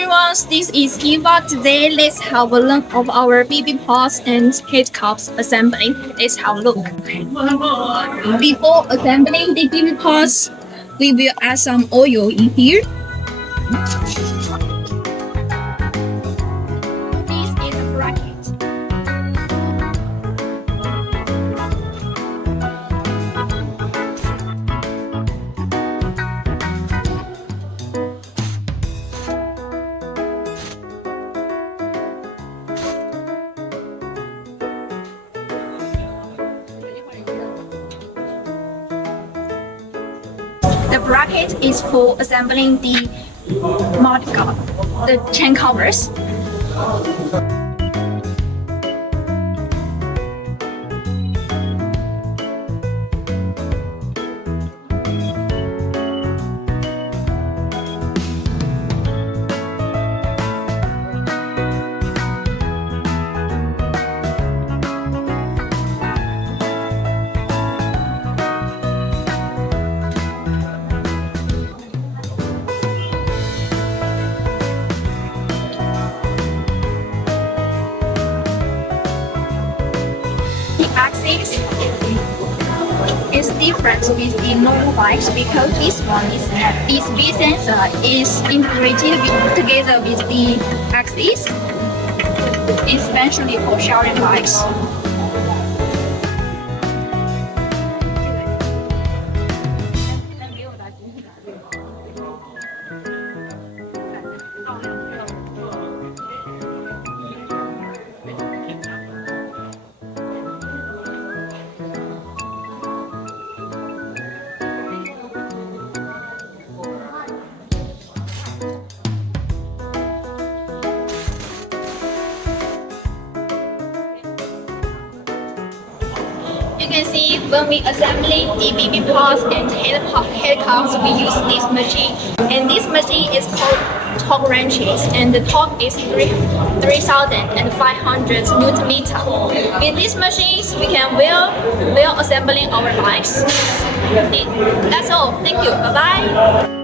everyone, this is Eva. Today, let's have a look of our BB pots and head cups assembly. Let's have a look. Before assembling the BB pots, we will add some oil in here. This is a bracket. The bracket is for assembling the mudguard, the chain covers. The axis is different with the normal bikes because this V sensor is integrated together with the axis, especially for sharing bikes. You can see when we assembling the BB pots and head cups, we use this machine. And this machine is called torque wrenches, and the torque is 3,500 Newton meter. With these machines, we can well assembling our bikes. That's all. Thank you. Bye bye.